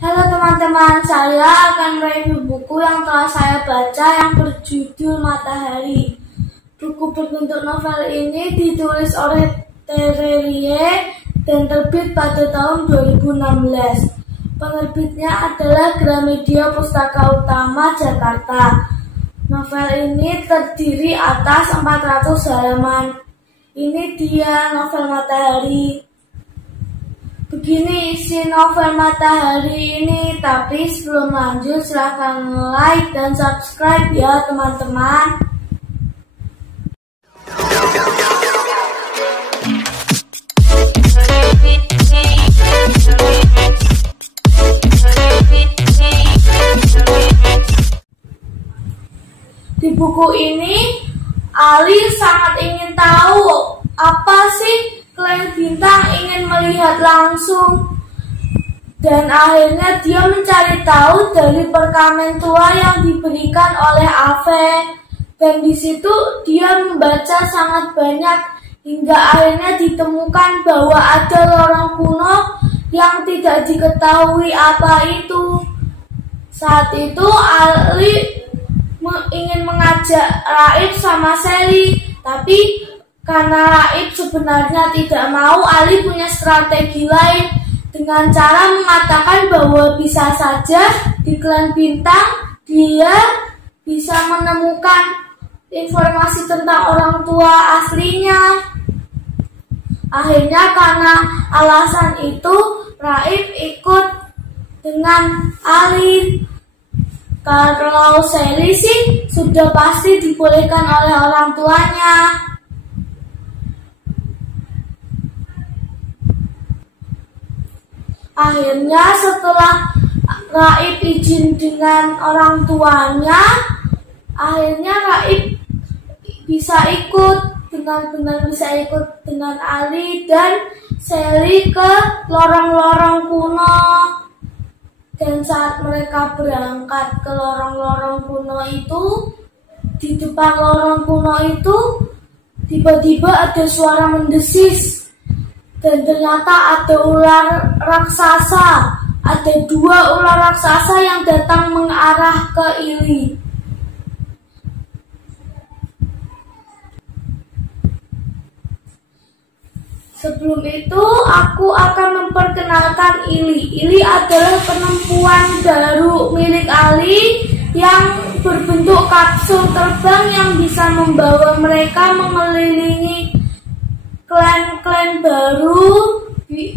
Halo teman-teman, saya akan mereview buku yang telah saya baca yang berjudul Matahari. Buku berbentuk novel ini ditulis oleh Terelie dan terbit pada tahun 2016. Penerbitnya adalah Gramedia Pustaka Utama Jakarta. Novel ini terdiri atas 400 halaman. Ini dia novel Matahari. Begini isi novel Matahari ini, tapi sebelum lanjut silahkan like dan subscribe ya teman-teman. Di buku ini, Ali sangat ingin tahu apa sih Klan Bintang ingin melihat langsung, dan akhirnya dia mencari tahu dari perkamen tua yang diberikan oleh Ave, dan di situ dia membaca sangat banyak hingga akhirnya ditemukan bahwa ada lorong kuno yang tidak diketahui apa itu. Saat itu Ali ingin mengajak Raib sama Sally, tapi karena Raib sebenarnya tidak mau, Ali punya strategi lain dengan cara mengatakan bahwa bisa saja di Klan Bintang dia bisa menemukan informasi tentang orang tua aslinya. Akhirnya karena alasan itu Raib ikut dengan Ali. Kalau Sally sih sudah pasti dibolehkan oleh orang tuanya. Akhirnya setelah Raib izin dengan orang tuanya, akhirnya Raib bisa ikut, benar-benar bisa ikut dengan Ali dan Sally ke lorong-lorong kuno. Dan saat mereka berangkat ke lorong-lorong kuno itu, di depan lorong kuno itu tiba-tiba ada suara mendesis. Dan ternyata ada ular raksasa. Ada 2 ular raksasa yang datang mengarah ke Ili. Sebelum itu aku akan memperkenalkan Ili. Ili adalah penemuan baru milik Ali yang berbentuk kapsul terbang yang bisa membawa mereka mengelilingi klan-klan baru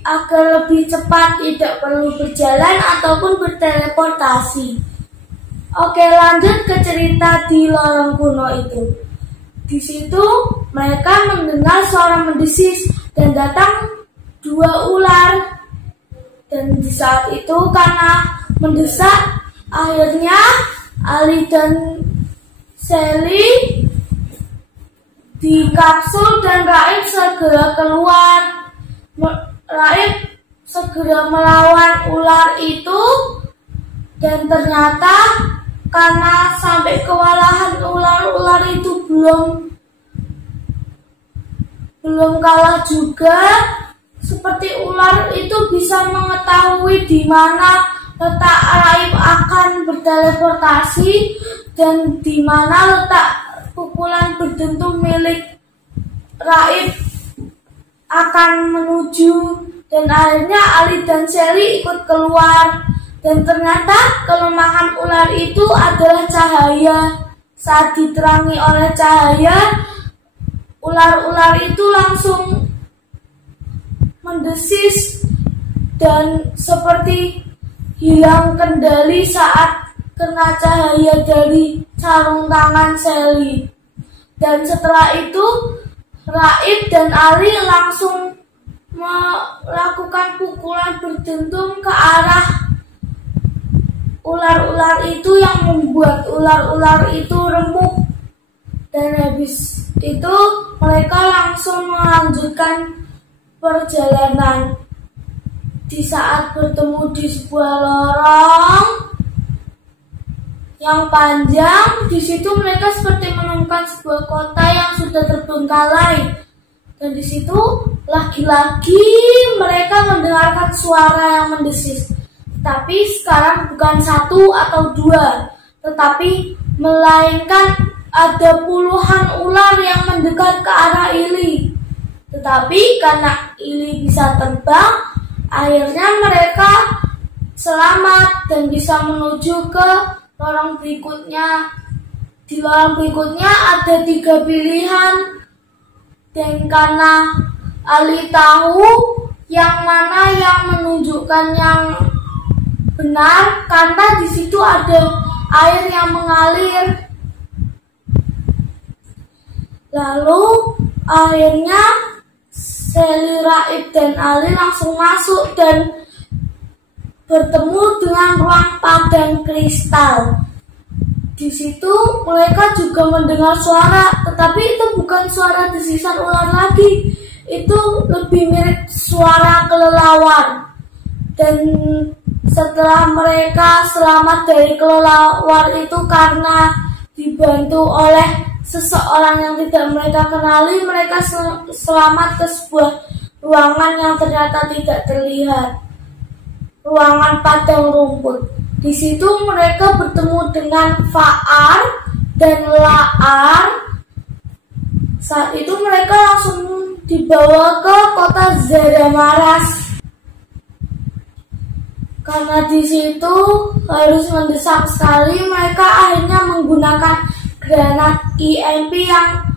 agar lebih cepat, tidak perlu berjalan ataupun berteleportasi. Oke, lanjut ke cerita di lorong kuno itu. Di situ mereka mendengar suara mendesis dan datang 2 ular. Dan di saat itu karena mendesak, akhirnya Ali dan Sally di kapsul dan Raib segera keluar. Raib segera melawan ular itu, dan ternyata karena sampai kewalahan ular-ular itu belum kalah juga. Seperti ular itu bisa mengetahui di mana letak Raib akan berteleportasi dan di mana letak pukulan berdentum milik Raib akan menuju, dan akhirnya Ali dan Sally ikut keluar. Dan ternyata kelemahan ular itu adalah cahaya. Saat diterangi oleh cahaya, ular-ular itu langsung mendesis dan seperti hilang kendali saat kena cahaya dari sarung tangan Sally. Dan setelah itu Raib dan Ali langsung melakukan pukulan berdentum ke arah ular-ular itu yang membuat ular-ular itu remuk. Dan habis itu mereka langsung melanjutkan perjalanan. Di saat bertemu di sebuah lorong yang panjang, di situ mereka seperti menemukan sebuah kota yang sudah terbengkalai. Dan di situ lagi-lagi mereka mendengarkan suara yang mendesis. Tapi sekarang bukan 1 atau 2, tetapi melainkan ada puluhan ular yang mendekat ke arah Ili. Tetapi karena Ili bisa terbang, akhirnya mereka selamat dan bisa menuju ke lorong berikutnya. Di lorong berikutnya ada 3 pilihan, dan karena Ali tahu yang mana yang menunjukkan yang benar, karena di situ ada air yang mengalir. Lalu akhirnya Sally, Raib, dan Ali langsung masuk dan bertemu dengan ruang padang kristal. Di situ mereka juga mendengar suara, tetapi itu bukan suara desisan ular lagi. Itu lebih mirip suara kelelawar. Dan setelah mereka selamat dari kelelawar itu karena dibantu oleh seseorang yang tidak mereka kenali, mereka selamat ke sebuah ruangan yang ternyata tidak terlihat. Ruangan padang rumput. Di situ mereka bertemu dengan Faar dan Laar. Saat itu mereka langsung dibawa ke kota Zaramaras. Karena di situ harus mendesak sekali, mereka akhirnya menggunakan granat EMP yang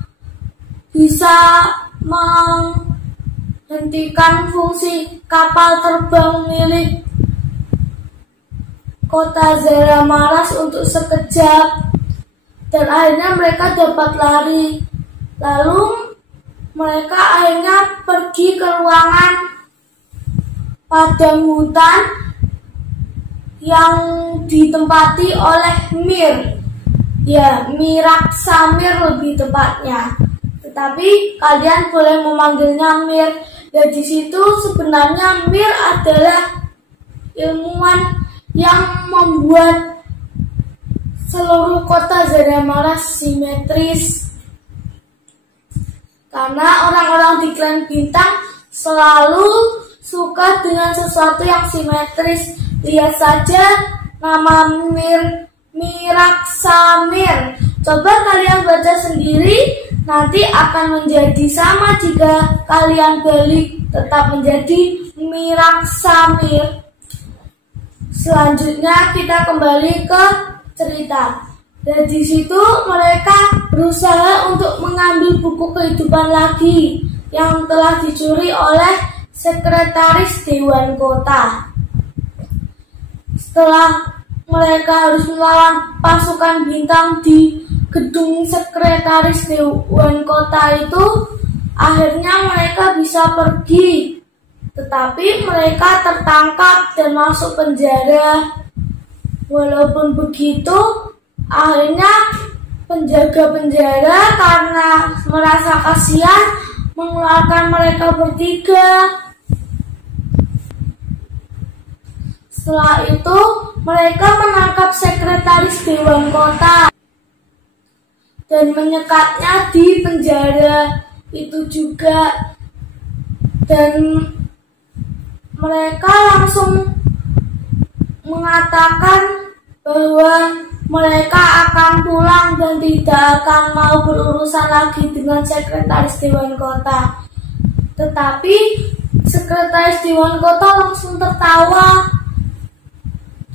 bisa menghentikan fungsi kapal terbang milik kota Zaramaras untuk sekejap, dan akhirnya mereka dapat lari. Lalu mereka akhirnya pergi ke ruangan padang hutan yang ditempati oleh Mir. Ya, Mirak Samir lebih tepatnya. Tetapi kalian boleh memanggilnya Mir. Dan di situ sebenarnya Mir adalah ilmuwan yang membuat seluruh kota Zaramaras simetris. Karena orang-orang di Klan Bintang selalu suka dengan sesuatu yang simetris. Lihat saja nama Mirak Samir. Coba kalian baca sendiri, nanti akan menjadi sama jika kalian balik, tetap menjadi Mirak Samir. Selanjutnya kita kembali ke cerita. Dan di situ mereka berusaha untuk mengambil buku kehidupan lagi yang telah dicuri oleh sekretaris Dewan Kota. Setelah mereka harus melawan pasukan bintang di gedung sekretaris Dewan Kota itu, akhirnya mereka bisa pergi. Tetapi mereka tertangkap dan masuk penjara. Walaupun begitu, akhirnya penjaga penjara karena merasa kasihan mengeluarkan mereka bertiga. Setelah itu, mereka menangkap sekretaris Dewan Kota dan menyekatnya di penjara itu juga. Dan mereka langsung mengatakan bahwa mereka akan pulang dan tidak akan mau berurusan lagi dengan sekretaris Dewan Kota. Tetapi sekretaris Dewan Kota langsung tertawa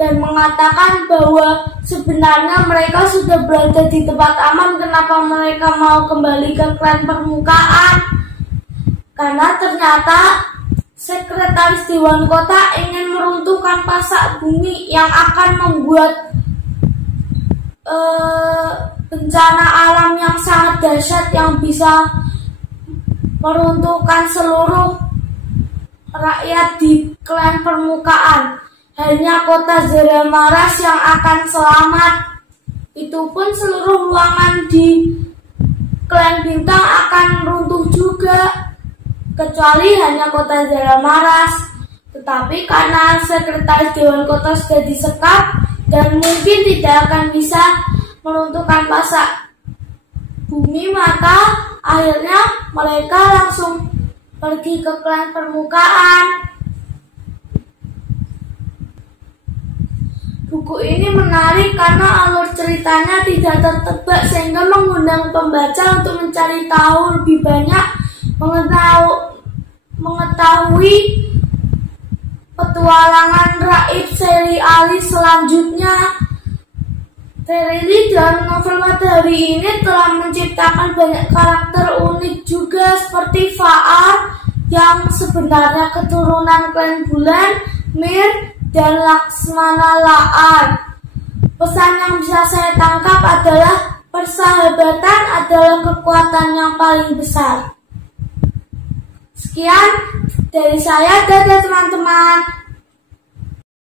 dan mengatakan bahwa sebenarnya mereka sudah berada di tempat aman, kenapa mereka mau kembali ke Klan Permukaan. Karena ternyata sekretaris Dewan Kota ingin meruntuhkan pasak bumi yang akan membuat bencana alam yang sangat dahsyat yang bisa meruntuhkan seluruh rakyat di Klan Permukaan. Hanya kota Zaramaras yang akan selamat. Itu pun seluruh ruangan di Klan Bintang akan runtuh juga, kecuali hanya kota Zaramaras. Tetapi karena sekretaris Dewan Kota sudah disekap dan mungkin tidak akan bisa meruntuhkan pasak bumi, maka akhirnya mereka langsung pergi ke Klan Permukaan. Buku ini menarik karena alur ceritanya tidak tertebak sehingga mengundang pembaca untuk mencari tahu lebih banyak, mengetahui petualangan Raib seri Ali selanjutnya. Terili dalam novel Matahari ini telah menciptakan banyak karakter unik juga seperti Faar yang sebenarnya keturunan klan Bulan, Mir, dan Laksmana Laar. Pesan yang bisa saya tangkap adalah persahabatan adalah kekuatan yang paling besar. Sekian dari saya, dadah teman-teman.